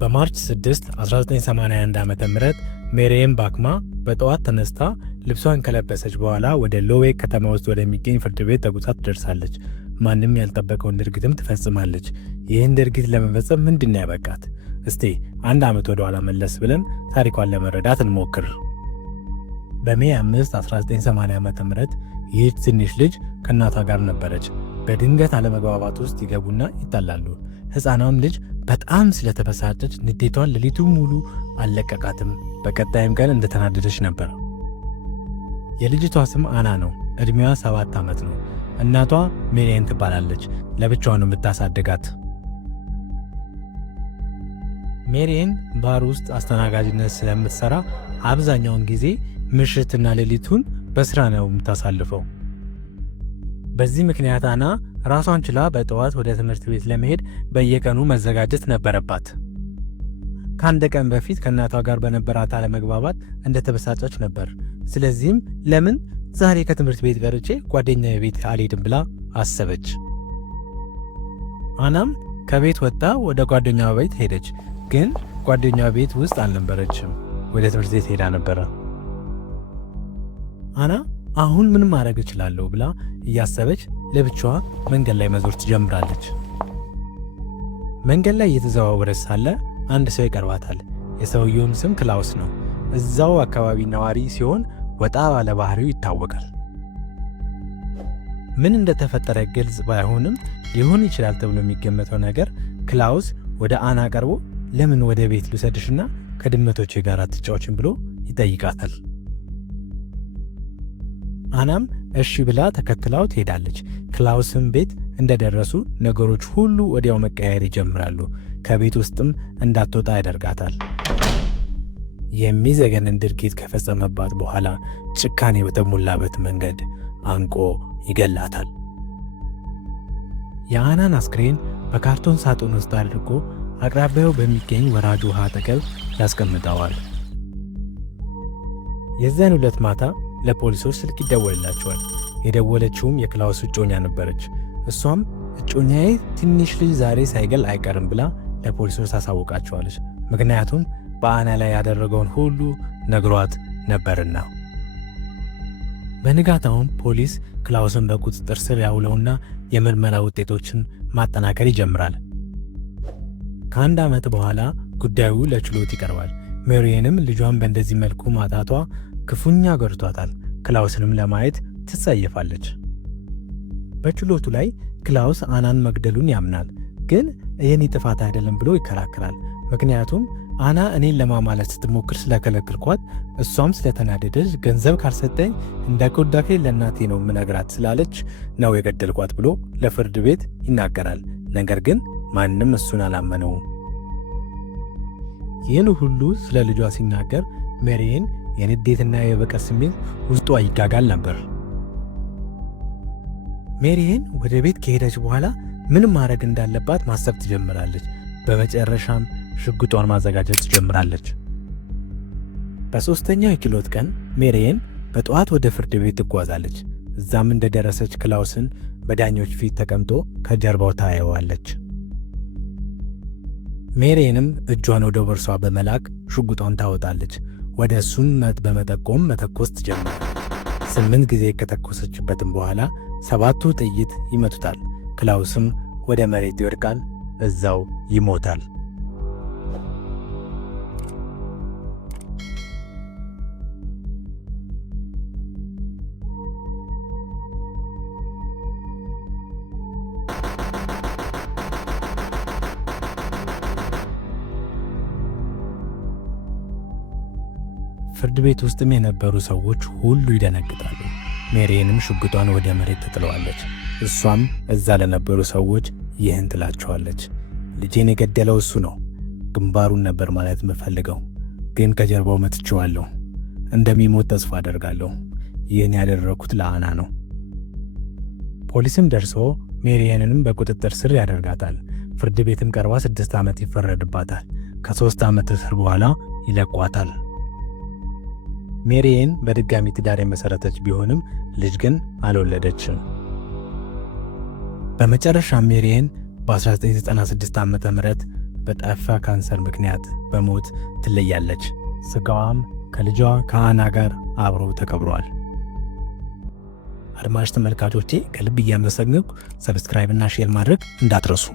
በማርች 6 1981 ዓ.ም ሜሪየን ባክማ በጠዋት ተነስታ ልብሷን ከለበሰች በኋላ ወደ ሎዌክ ከተማ ውስጥ ወደሚገኝ ፍርድ ቤት ተጉዛ ትደርሳለች። ማንም ያልጠበቀውን ድርጊትም ትፈጽማለች። ይህን ድርጊት ለመፈጸም ምንድን ነው ያበቃት? እስቲ አንድ ዓመት ወደ ኋላ መለስ ብለን ታሪኳን ለመረዳት እንሞክር። በሜይ 5 1980 ዓ.ም ይህች ትንሽ ልጅ ከእናቷ ጋር ነበረች። በድንገት አለመግባባት ውስጥ ይገቡና ይጣላሉ። ሕፃኗም ልጅ በጣም ስለተበሳጨች ንዴቷን ሌሊቱ ሙሉ አልለቀቃትም። በቀጣይም ቀን እንደተናደደች ነበር። የልጅቷ ስም አና ነው። ዕድሜዋ 7 ዓመት ነው። እናቷ ሜሪየን ትባላለች። ለብቻዋ ነው የምታሳድጋት። ሜሪየን ባር ውስጥ አስተናጋጅነት ስለምትሰራ አብዛኛውን ጊዜ ምሽትና ሌሊቱን በስራ ነው የምታሳልፈው። በዚህ ምክንያት አና ራሷን ችላ በጠዋት ወደ ትምህርት ቤት ለመሄድ በየቀኑ መዘጋጀት ነበረባት። ከአንድ ቀን በፊት ከእናቷ ጋር በነበራት አለመግባባት እንደተበሳጨች ነበር። ስለዚህም ለምን ዛሬ ከትምህርት ቤት ቀርቼ ጓደኛዬ ቤት አልሄድም ብላ አሰበች። አናም ከቤት ወጥታ ወደ ጓደኛዋ ቤት ሄደች። ግን ጓደኛዋ ቤት ውስጥ አልነበረችም። ወደ ትምህርት ቤት ሄዳ ነበረ። አና አሁን ምን ማድረግ እችላለሁ ብላ እያሰበች ለብቻዋ መንገድ ላይ መዞር ትጀምራለች። መንገድ ላይ እየተዘዋወረች ሳለ አንድ ሰው ይቀርባታል። የሰውየውም ስም ክላውስ ነው። እዛው አካባቢ ነዋሪ ሲሆን ወጣ ባለ ባህሪው ይታወቃል። ምን እንደተፈጠረ ግልጽ ባይሆንም ሊሆን ይችላል ተብሎ የሚገመተው ነገር ክላውስ ወደ አና ቀርቦ ለምን ወደ ቤት ልውሰድሽና ከድመቶቼ ጋር አትጫወችን ብሎ ይጠይቃታል። አናም እሺ ብላ ተከትላው ትሄዳለች። ክላውስም ቤት እንደደረሱ ነገሮች ሁሉ ወዲያው መቀየር ይጀምራሉ። ከቤት ውስጥም እንዳትወጣ ያደርጋታል። የሚዘገንን ድርጊት ከፈጸመባት በኋላ ጭካኔ በተሞላበት መንገድ አንቆ ይገላታል። የአናን አስክሬን በካርቶን ሳጥን ውስጥ አድርጎ አቅራቢያው በሚገኝ ወራጅ ውሃ አጠገብ ያስቀምጠዋል። የዚያን ዕለት ማታ ለፖሊሶች ስልክ ይደወልላቸዋል። የደወለችውም የክላውስ እጮኛ ነበረች። እሷም እጮኛዬ ትንሽ ልጅ ዛሬ ሳይገል አይቀርም ብላ ለፖሊሶች ታሳውቃቸዋለች። ምክንያቱም በአና ላይ ያደረገውን ሁሉ ነግሯት ነበርና። በንጋታውም ፖሊስ ክላውስን በቁጥጥር ስር ያውለውና የምርመራ ውጤቶችን ማጠናከር ይጀምራል። ከአንድ ዓመት በኋላ ጉዳዩ ለችሎት ይቀርባል። ሜሪየንም ልጇን በእንደዚህ መልኩ ማጣቷ ክፉኛ ገርቷታል። ክላውስንም ለማየት ትጸየፋለች። በችሎቱ ላይ ክላውስ አናን መግደሉን ያምናል። ግን የኔ ጥፋት አይደለም ብሎ ይከራከራል። ምክንያቱም አና እኔን ለማማለት ስትሞክር ስለከለከልኳት፣ እሷም ስለተናደደች ገንዘብ ካልሰጠኝ እንዳይጎዳኬ ለእናቴ ነው ምነግራት ስላለች ነው የገደልኳት ብሎ ለፍርድ ቤት ይናገራል። ነገር ግን ማንም እሱን አላመነውም። ይህን ሁሉ ስለ ልጇ ሲናገር ሜሪየን የንዴትና የበቀል ስሜት ውስጧ ይጋጋል ነበር። ሜሪየን ወደ ቤት ከሄደች በኋላ ምን ማድረግ እንዳለባት ማሰብ ትጀምራለች። በመጨረሻም ሽጉጧን ማዘጋጀት ትጀምራለች። በሦስተኛው የችሎት ቀን ሜሪየን በጠዋት ወደ ፍርድ ቤት ትጓዛለች። እዛም እንደደረሰች ክላውስን በዳኞች ፊት ተቀምጦ ከጀርባው ታየዋለች። ሜሪየንም እጇን ወደ ቦርሷ በመላክ ሽጉጧን ታወጣለች። ወደ እሱም በመጠቆም መተኮስ ትጀምራለች። 8 ጊዜ ከተኮሰችበትም በኋላ 7ቱ ጥይት ይመቱታል። ክላውስም ወደ መሬት ይወድቃል። እዛው ይሞታል። ፍርድ ቤት ውስጥም የነበሩ ሰዎች ሁሉ ይደነግጣሉ። ሜሪየንም ሽጉጧን ወደ መሬት ትጥለዋለች። እሷም እዛ ለነበሩ ሰዎች ይህን ትላቸዋለች። ልጄን የገደለው እሱ ነው። ግንባሩን ነበር ማለት የምፈልገው፣ ግን ከጀርባው መትቼዋለሁ። እንደሚሞት ተስፋ አደርጋለሁ። ይህን ያደረኩት ለአና ነው። ፖሊስም ደርሶ ሜሪየንንም በቁጥጥር ስር ያደርጋታል። ፍርድ ቤትም ቀርባ 6 ዓመት ይፈረድባታል። ከ3 ዓመት እስር በኋላ ይለቋታል። ሜሪየን በድጋሚ ትዳር የመሰረተች ቢሆንም ልጅ ግን አልወለደችም። በመጨረሻ ሜሪየን በ1996 ዓ.ም በጠፋ ካንሰር ምክንያት በሞት ትለያለች። ስጋዋም ከልጇ ከአና ጋር አብሮ ተቀብሯል። አድማጭ ተመልካቾቼ ከልብ እያመሰግንኩ ሰብስክራይብ እና ሼር ማድረግ እንዳትረሱ።